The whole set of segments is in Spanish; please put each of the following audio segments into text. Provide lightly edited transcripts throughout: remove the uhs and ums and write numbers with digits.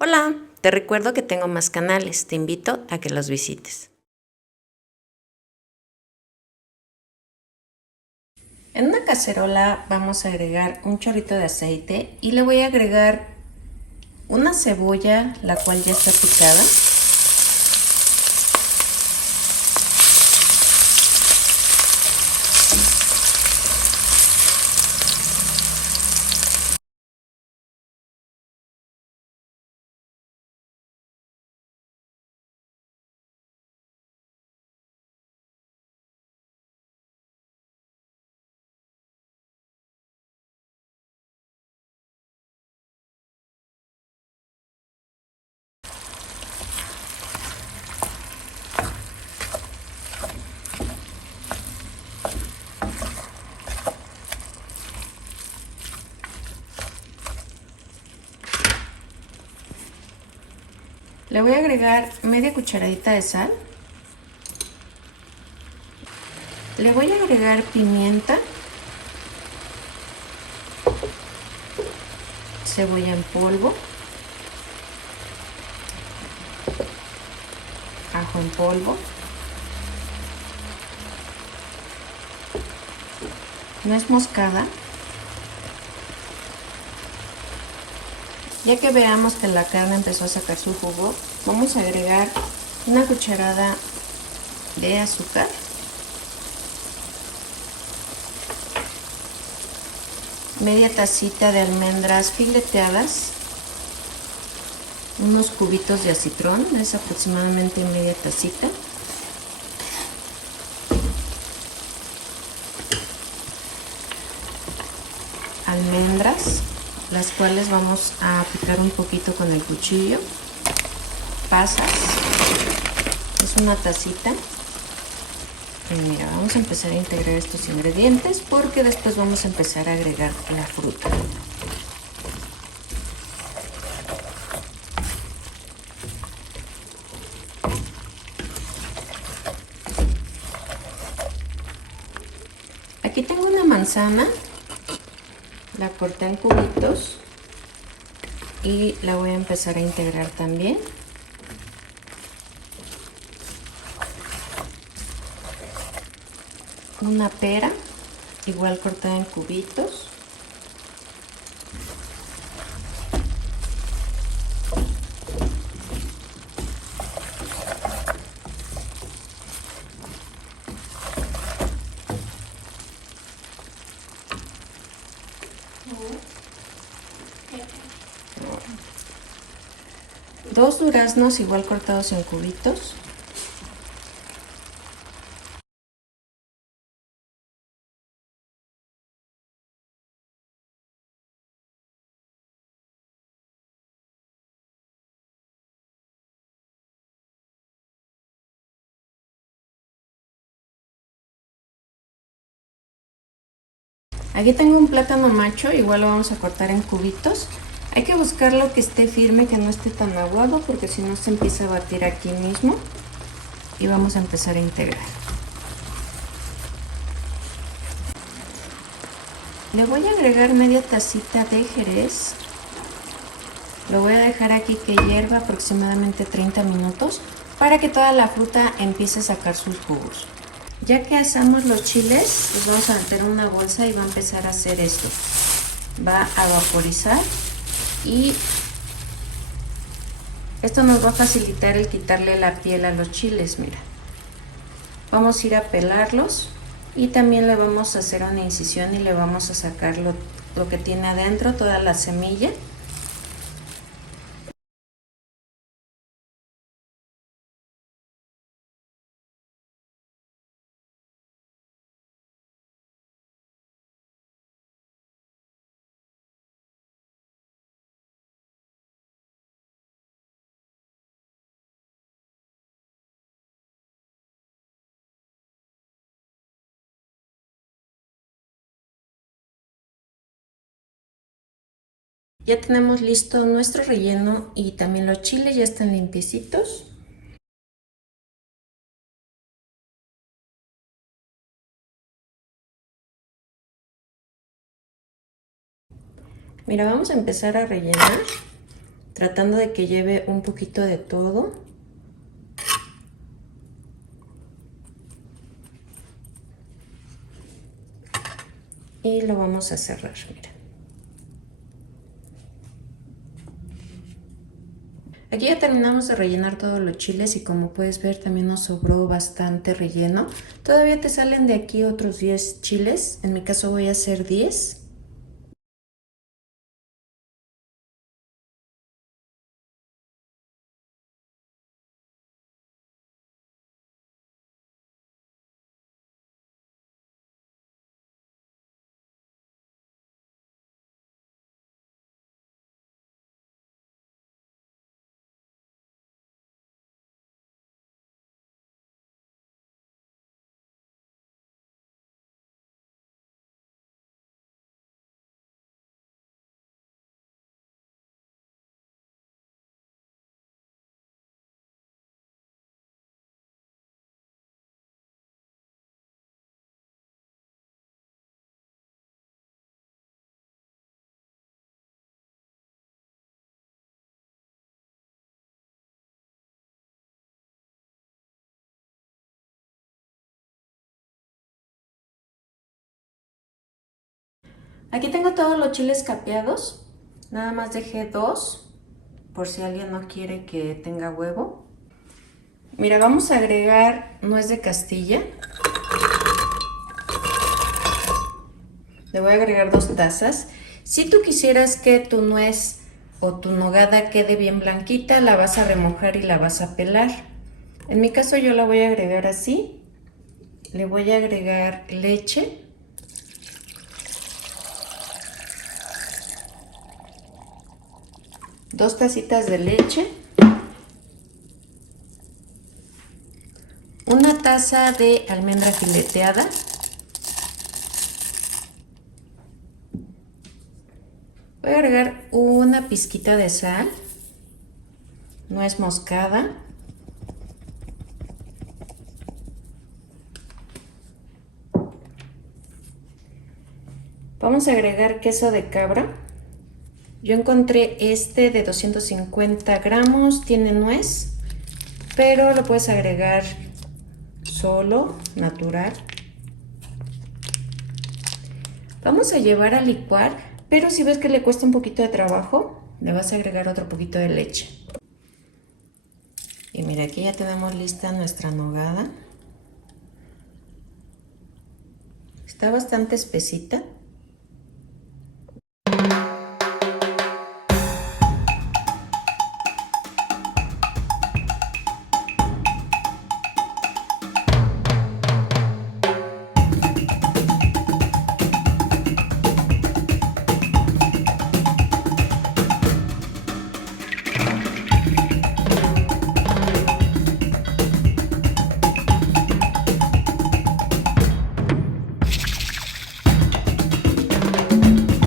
Hola, te recuerdo que tengo más canales, te invito a que los visites. En una cacerola vamos a agregar un chorrito de aceite y le voy a agregar una cebolla, la cual ya está picada. Le voy a agregar media cucharadita de sal. Le voy a agregar pimienta, cebolla en polvo, ajo en polvo, nuez moscada. Ya que veamos que la carne empezó a sacar su jugo, vamos a agregar una cucharada de azúcar, media tacita de almendras fileteadas, unos cubitos de acitrón, es aproximadamente media tacita, almendras, las cuales vamos a picar un poquito con el cuchillo, pasas, es una tacita. Y mira, vamos a empezar a integrar estos ingredientes porque después vamos a empezar a agregar la fruta. Aquí tengo una manzana, la corté en cubitos y la voy a empezar a integrar también. Una pera, igual cortada en cubitos. Dos duraznos igual cortados en cubitos. Aquí tengo un plátano macho, igual lo vamos a cortar en cubitos. Hay que buscarlo que esté firme, que no esté tan aguado, porque si no se empieza a batir aquí mismo. Y vamos a empezar a integrar. Le voy a agregar media tacita de jerez. Lo voy a dejar aquí que hierva aproximadamente 30 minutos para que toda la fruta empiece a sacar sus jugos. Ya que asamos los chiles, los vamos a meter en una bolsa y va a empezar a hacer esto. Va a vaporizar y esto nos va a facilitar el quitarle la piel a los chiles, mira. Vamos a ir a pelarlos y también le vamos a hacer una incisión y le vamos a sacar lo que tiene adentro, toda la semilla. Ya tenemos listo nuestro relleno y también los chiles ya están limpiecitos. Mira, vamos a empezar a rellenar. tratando de que lleve un poquito de todo. Y lo vamos a cerrar, mira. Aquí ya terminamos de rellenar todos los chiles y como puedes ver también nos sobró bastante relleno. Todavía te salen de aquí otros 10 chiles, en mi caso voy a hacer 10. Aquí tengo todos los chiles capeados, nada más dejé 2 por si alguien no quiere que tenga huevo. Mira, vamos a agregar nuez de Castilla. Le voy a agregar 2 tazas. Si tú quisieras que tu nuez o tu nogada quede bien blanquita, la vas a remojar y la vas a pelar. En mi caso yo la voy a agregar así. Le voy a agregar leche. Dos tacitas de leche. Una taza de almendra fileteada. Voy a agregar una pizquita de sal. Nuez moscada. Vamos a agregar queso de cabra. Yo encontré este de 250 gramos, tiene nuez, pero lo puedes agregar solo, natural. Vamos a llevar a licuar, pero si ves que le cuesta un poquito de trabajo, le vas a agregar otro poquito de leche. Y mira, aquí ya tenemos lista nuestra nogada. Está bastante espesita.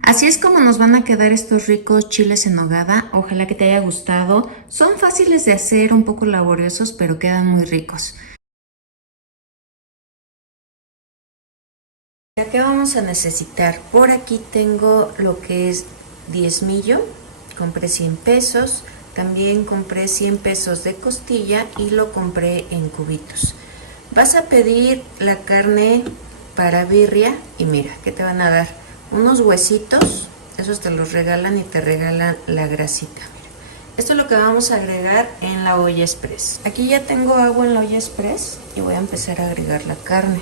Así es como nos van a quedar estos ricos chiles en nogada. Ojalá que te haya gustado. Son fáciles de hacer, un poco laboriosos, pero quedan muy ricos. ¿Qué vamos a necesitar? Por aquí tengo lo que es diezmillo. Compré 100 pesos. También compré 100 pesos de costilla y lo compré en cubitos. Vas a pedir la carne para birria y mira, ¿qué te van a dar? Unos huesitos, esos te los regalan y te regalan la grasita. Mira. Esto es lo que vamos a agregar en la olla express. Aquí ya tengo agua en la olla express y voy a empezar a agregar la carne.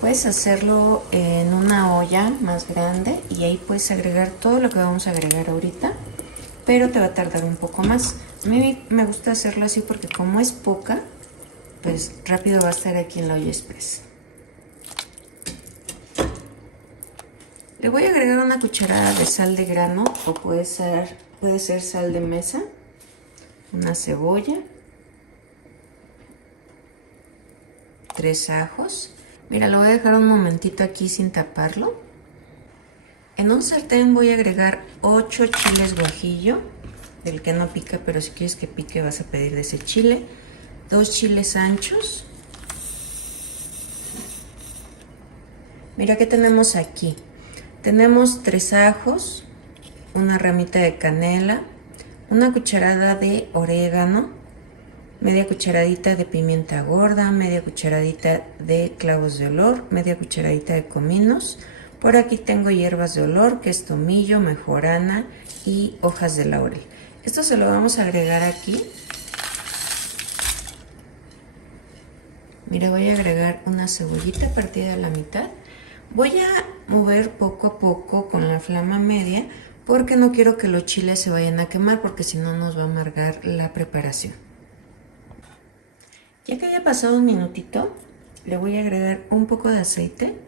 Puedes hacerlo en una olla más grande y ahí puedes agregar todo lo que vamos a agregar ahorita, pero te va a tardar un poco más. A mí me gusta hacerlo así porque como es poca, pues rápido va a estar aquí en la olla express. Le voy a agregar una cucharada de sal de grano o puede ser sal de mesa, una cebolla, 3 ajos. Mira, lo voy a dejar un momentito aquí sin taparlo. En un sartén voy a agregar 8 chiles guajillo, del que no pica, pero si quieres que pique vas a pedir de ese chile. 2 chiles anchos. Mira qué tenemos aquí. Tenemos 3 ajos, una ramita de canela, una cucharada de orégano, media cucharadita de pimienta gorda, media cucharadita de clavos de olor, media cucharadita de cominos. Por aquí tengo hierbas de olor, que es tomillo, mejorana y hojas de laurel. Esto se lo vamos a agregar aquí. Mira, voy a agregar una cebollita partida a la mitad. Voy a mover poco a poco con la flama media porque no quiero que los chiles se vayan a quemar, porque si no nos va a amargar la preparación. Ya que haya pasado un minutito, le voy a agregar un poco de aceite.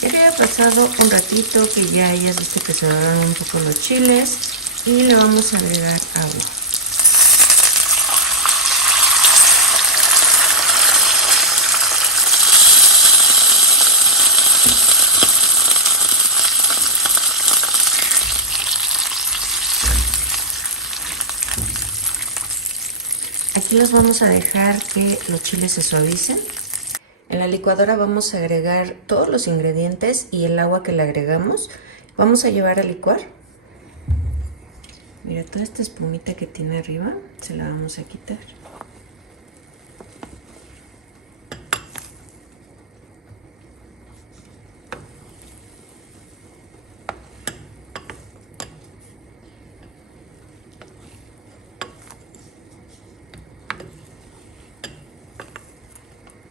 Ya que haya pasado un ratito, que ya hayas visto que se doran un poco los chiles, y le vamos a agregar agua. Aquí los vamos a dejar que los chiles se suavicen. En la licuadora vamos a agregar todos los ingredientes y el agua que le agregamos. Vamos a llevar a licuar. Mira, toda esta espumita que tiene arriba se la vamos a quitar.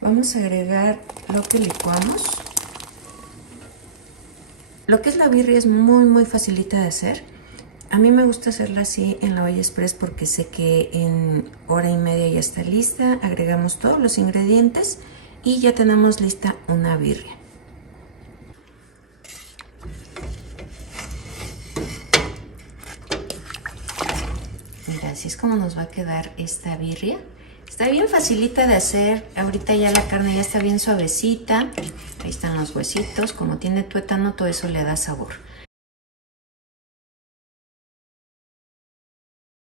Vamos a agregar lo que licuamos. Lo que es la birria es muy facilita de hacer. A mí me gusta hacerla así en la olla express porque sé que en hora y media ya está lista. Agregamos todos los ingredientes y ya tenemos lista una birria. Mira, así es como nos va a quedar esta birria. Está bien facilita de hacer. Ahorita ya la carne ya está bien suavecita. Ahí están los huesitos. Como tiene tuétano, todo eso le da sabor.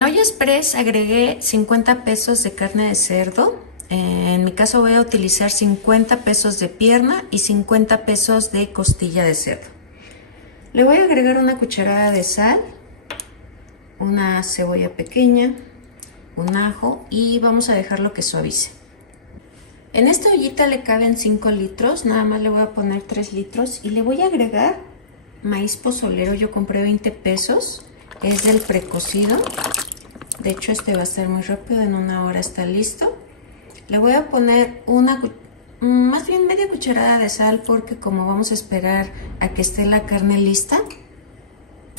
En olla express agregué 50 pesos de carne de cerdo. En mi caso voy a utilizar 50 pesos de pierna y 50 pesos de costilla de cerdo. Le voy a agregar una cucharada de sal, una cebolla pequeña, un ajo y vamos a dejarlo que suavice. En esta ollita le caben 5 litros, nada más le voy a poner 3 litros y le voy a agregar maíz pozolero. Yo compré 20 pesos, es del precocido. De hecho este va a estar muy rápido, en una hora está listo. Le voy a poner más bien media cucharada de sal porque como vamos a esperar a que esté la carne lista.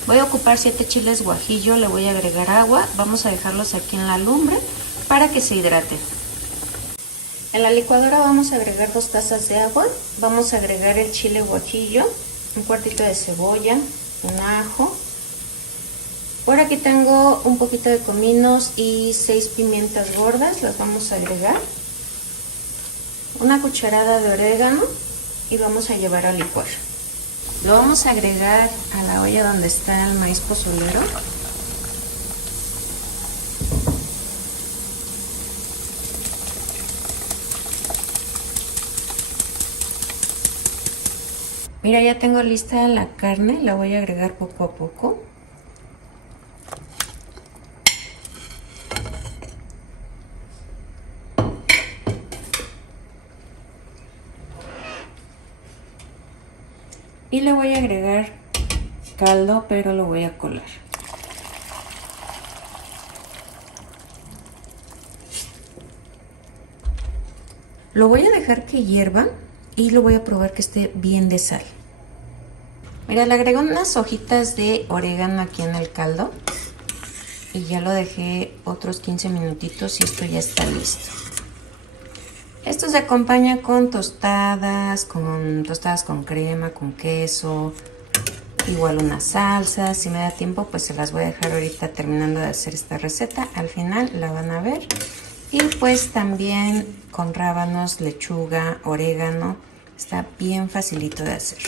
Voy a ocupar 7 chiles guajillo, le voy a agregar agua, vamos a dejarlos aquí en la lumbre para que se hidraten. En la licuadora vamos a agregar 2 tazas de agua, vamos a agregar el chile guajillo, un cuartito de cebolla, un ajo. Por aquí tengo un poquito de cominos y 6 pimientas gordas, las vamos a agregar. Una cucharada de orégano y vamos a llevar a licuar. Lo vamos a agregar a la olla donde está el maíz pozolero. Mira, ya tengo lista la carne, la voy a agregar poco a poco. Y le voy a agregar caldo, pero lo voy a colar. Lo voy a dejar que hierva y lo voy a probar que esté bien de sal. Mira, le agregué unas hojitas de orégano aquí en el caldo y ya lo dejé otros 15 minutitos y esto ya está listo. Esto se acompaña con tostadas con crema, con queso, igual unas salsas. Si me da tiempo, pues se las voy a dejar ahorita terminando de hacer esta receta. Al final la van a ver. Y pues también con rábanos, lechuga, orégano. Está bien facilito de hacer.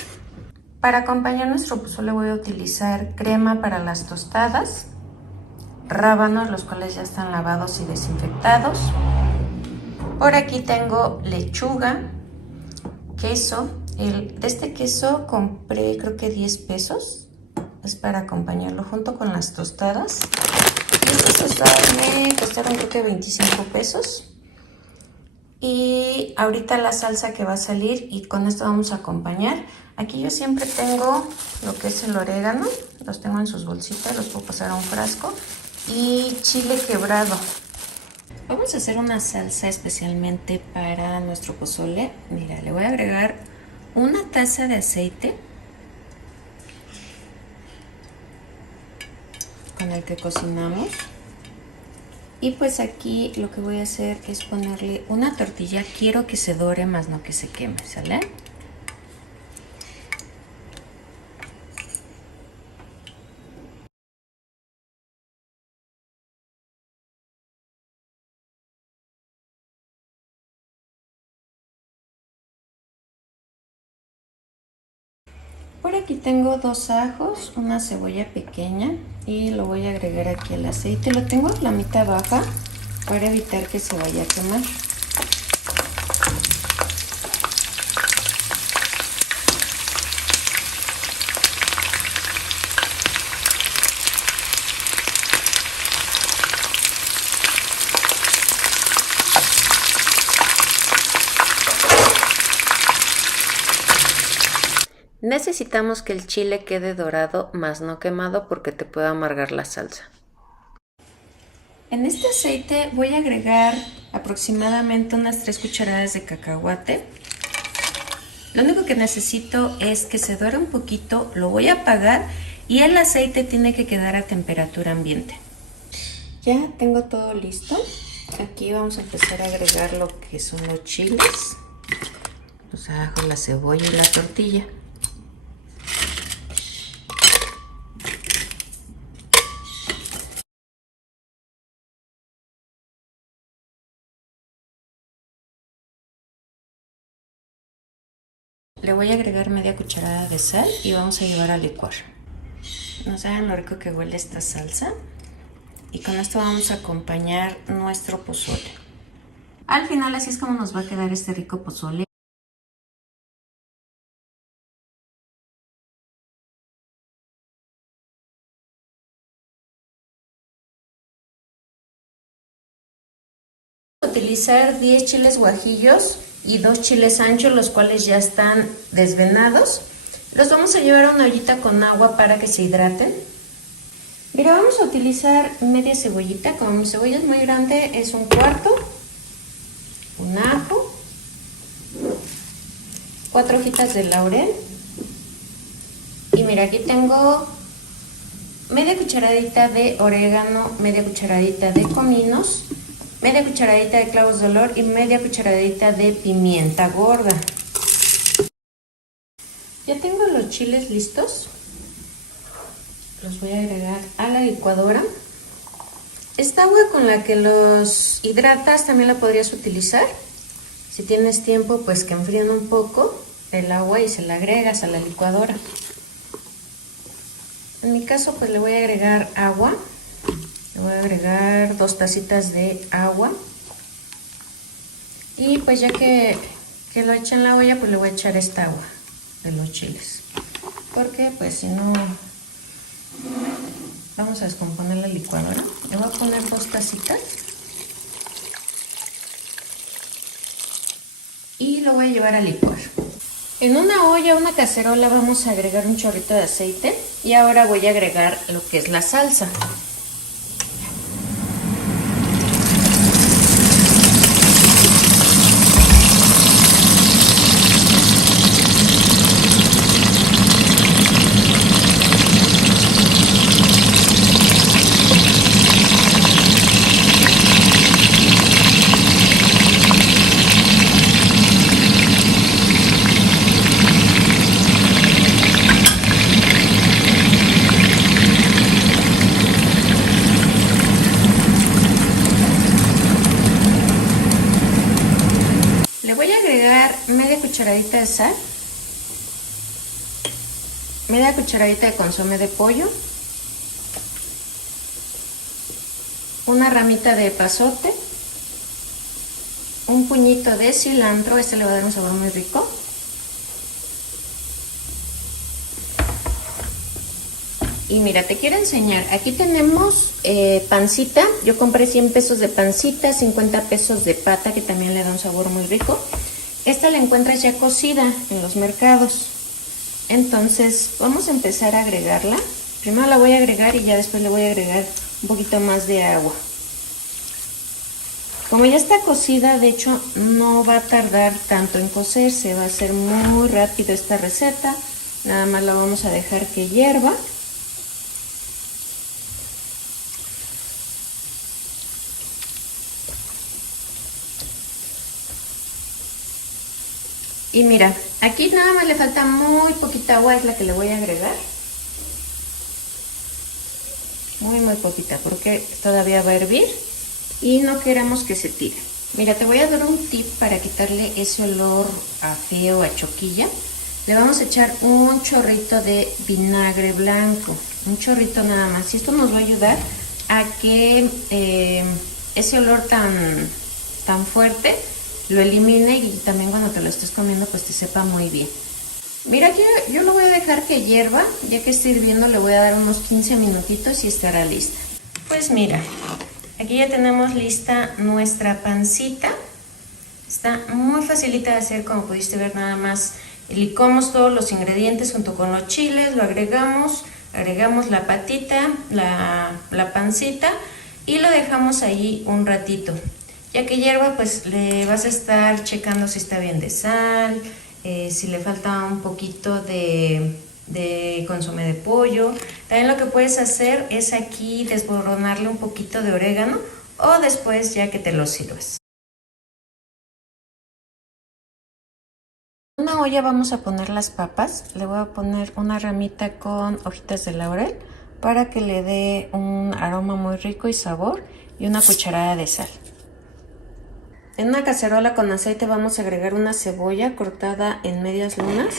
Para acompañar nuestro pozole voy a utilizar crema para las tostadas, rábanos, los cuales ya están lavados y desinfectados, Por aquí tengo lechuga, queso. De este queso compré creo que 10 pesos. Es para acompañarlo junto con las tostadas. Y estas tostadas me costaron creo que 25 pesos. Y ahorita la salsa que va a salir, y con esto vamos a acompañar. Aquí yo siempre tengo lo que es el orégano, los tengo en sus bolsitas, los puedo pasar a un frasco. Y chile quebrado. Vamos a hacer una salsa especialmente para nuestro pozole. Mira, le voy a agregar una taza de aceite con el que cocinamos. Y pues aquí lo que voy a hacer es ponerle una tortilla. Quiero que se dore más no que se queme, ¿sale? Por aquí tengo 2 ajos, una cebolla pequeña y lo voy a agregar aquí al aceite. Lo tengo a flamita baja para evitar que se vaya a quemar. Necesitamos que el chile quede dorado, más no quemado, porque te puede amargar la salsa. En este aceite voy a agregar aproximadamente unas 3 cucharadas de cacahuate. Lo único que necesito es que se dore un poquito, lo voy a apagar y el aceite tiene que quedar a temperatura ambiente. Ya tengo todo listo. Aquí vamos a empezar a agregar lo que son los chiles, los ajos, la cebolla y la tortilla. Le voy a agregar media cucharada de sal y vamos a llevar a licuar. No saben lo rico que huele esta salsa. Y con esto vamos a acompañar nuestro pozole. Al final así es como nos va a quedar este rico pozole. Utilizar 10 chiles guajillos y 2 chiles anchos, los cuales ya están desvenados. Los vamos a llevar a una ollita con agua para que se hidraten. Mira, vamos a utilizar media cebollita. Como mi cebolla es muy grande, es 1/4. Un ajo, 4 hojitas de laurel. Y mira, aquí tengo media cucharadita de orégano, media cucharadita de cominos, media cucharadita de clavos de olor y media cucharadita de pimienta gorda. Ya tengo los chiles listos. Los voy a agregar a la licuadora. Esta agua con la que los hidratas también la podrías utilizar. Si tienes tiempo, pues que enfríen un poco el agua y se la agregas a la licuadora. En mi caso, pues le voy a agregar agua. Le voy a agregar 2 tacitas de agua. Y pues ya que lo eché en la olla, pues le voy a echar esta agua de los chiles. Porque pues si no, vamos a descomponer la licuadora. Le voy a poner 2 tacitas. Y lo voy a llevar a licuar. En una olla, una cacerola, vamos a agregar un chorrito de aceite. Y ahora voy a agregar lo que es la salsa. Media cucharadita de sal, media cucharadita de consomé de pollo, una ramita de epazote, un puñito de cilantro, este le va a dar un sabor muy rico. Y mira, te quiero enseñar, aquí tenemos pancita, yo compré 100 pesos de pancita, 50 pesos de pata, que también le da un sabor muy rico. Esta la encuentras ya cocida en los mercados. Entonces vamos a empezar a agregarla. Primero la voy a agregar y ya después le voy a agregar un poquito más de agua. Como ya está cocida, de hecho no va a tardar tanto en cocerse, va a ser muy rápido esta receta. Nada más la vamos a dejar que hierva. Y mira, aquí nada más le falta muy poquita agua, es la que le voy a agregar. Muy poquita, porque todavía va a hervir y no queremos que se tire. Mira, te voy a dar un tip para quitarle ese olor a feo, a choquilla. Le vamos a echar un chorrito de vinagre blanco, un chorrito nada más. Y esto nos va a ayudar a que ese olor tan fuerte lo elimine y también cuando te lo estés comiendo pues te sepa muy bien. Mira, aquí yo lo voy a dejar que hierva, ya que esté hirviendo le voy a dar unos 15 minutitos y estará lista. Pues mira, aquí ya tenemos lista nuestra pancita. Está muy facilita de hacer, como pudiste ver, nada más licuamos todos los ingredientes junto con los chiles, lo agregamos la patita, la pancita y lo dejamos ahí un ratito. Ya que hierva, pues le vas a estar checando si está bien de sal, si le falta un poquito de consomé de pollo. También lo que puedes hacer es aquí desboronarle un poquito de orégano o después ya que te lo sirvas. En una olla vamos a poner las papas, le voy a poner una ramita con hojitas de laurel para que le dé un aroma muy rico y sabor y una cucharada de sal. En una cacerola con aceite vamos a agregar una cebolla cortada en medias lunas.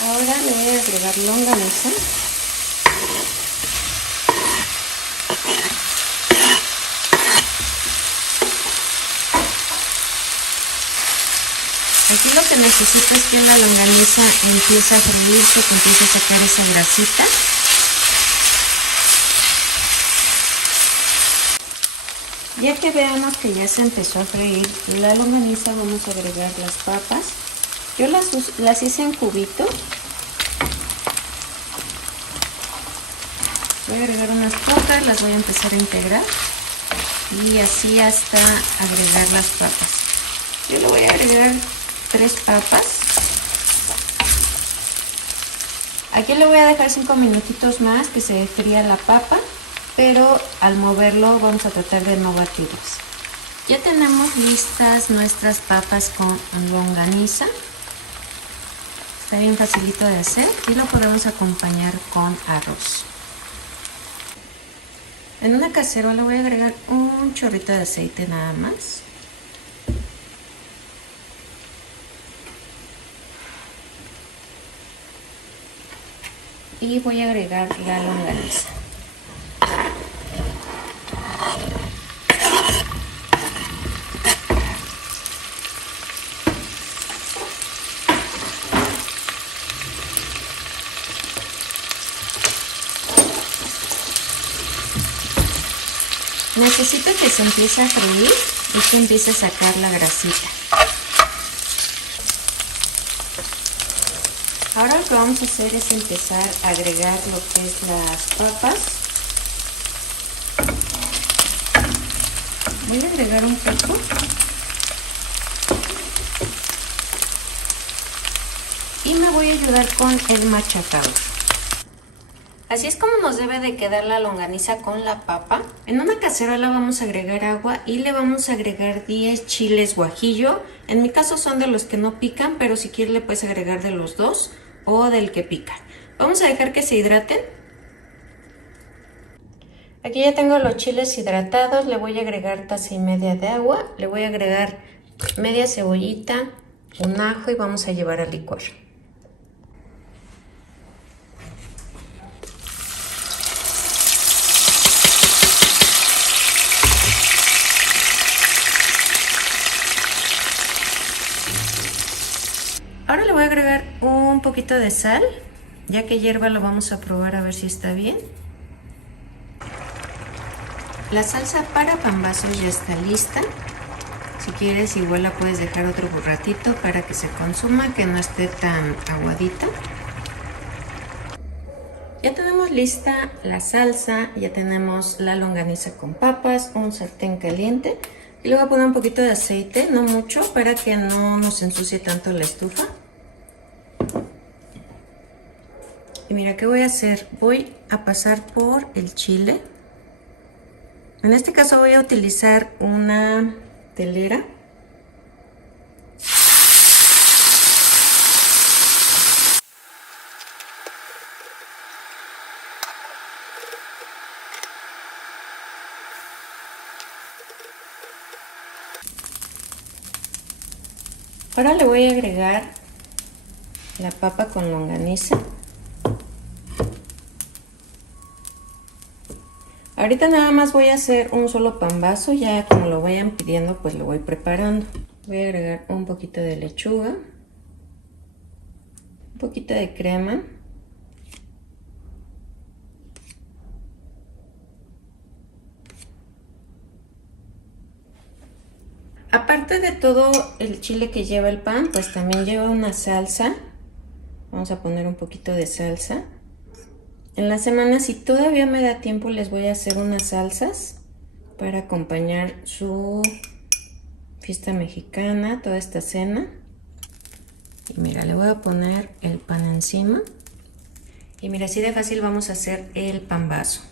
Ahora le voy a agregar longaniza. Aquí lo que necesito es que la longaniza empiece a freírse, que empiece a sacar esa grasita. Ya que veamos que ya se empezó a freír la longaniza, vamos a agregar las papas. Yo las hice en cubitos. Voy a agregar unas pocas, las voy a empezar a integrar. Y así hasta agregar las papas. Yo le voy a agregar 3 papas. Aquí le voy a dejar 5 minutitos más que se fría la papa, pero al moverlo vamos a tratar de no batirlas. Ya tenemos listas nuestras papas con longaniza. Está bien facilito de hacer y lo podemos acompañar con arroz. En una cacerola voy a agregar un chorrito de aceite nada más. Y voy a agregar la longaniza. Necesito que se empiece a freír y que empiece a sacar la grasita. Ahora lo que vamos a hacer es empezar a agregar lo que es las papas. Voy a agregar un poco. Y me voy a ayudar con el machacador. Así es como nos debe de quedar la longaniza con la papa. En una cacerola vamos a agregar agua y le vamos a agregar 10 chiles guajillo. En mi caso son de los que no pican, pero si quieres le puedes agregar de los dos o del que pica. Vamos a dejar que se hidraten. Aquí ya tengo los chiles hidratados, le voy a agregar taza y media de agua, le voy a agregar media cebollita, un ajo y vamos a llevar a licuar. Ahora le voy a agregar un poquito de sal, ya que hierva lo vamos a probar a ver si está bien. La salsa para pambazos ya está lista. Si quieres igual la puedes dejar otro ratito para que se consuma, que no esté tan aguadita. Ya tenemos lista la salsa, ya tenemos la longaniza con papas, un sartén caliente. Y le voy a poner un poquito de aceite, no mucho, para que no nos ensucie tanto la estufa. Y mira, ¿qué voy a hacer? Voy a pasar por el chile. En este caso voy a utilizar una telera. Ahora le voy a agregar la papa con longaniza. Ahorita nada más voy a hacer un solo pambazo, ya como lo vayan pidiendo pues lo voy preparando. Voy a agregar un poquito de lechuga, un poquito de crema, aparte de todo el chile que lleva el pan, pues también lleva una salsa. Vamos a poner un poquito de salsa. En la semana, si todavía me da tiempo, les voy a hacer unas salsas para acompañar su fiesta mexicana, toda esta cena. Y mira, le voy a poner el pan encima. Y mira, así de fácil vamos a hacer el pambazo.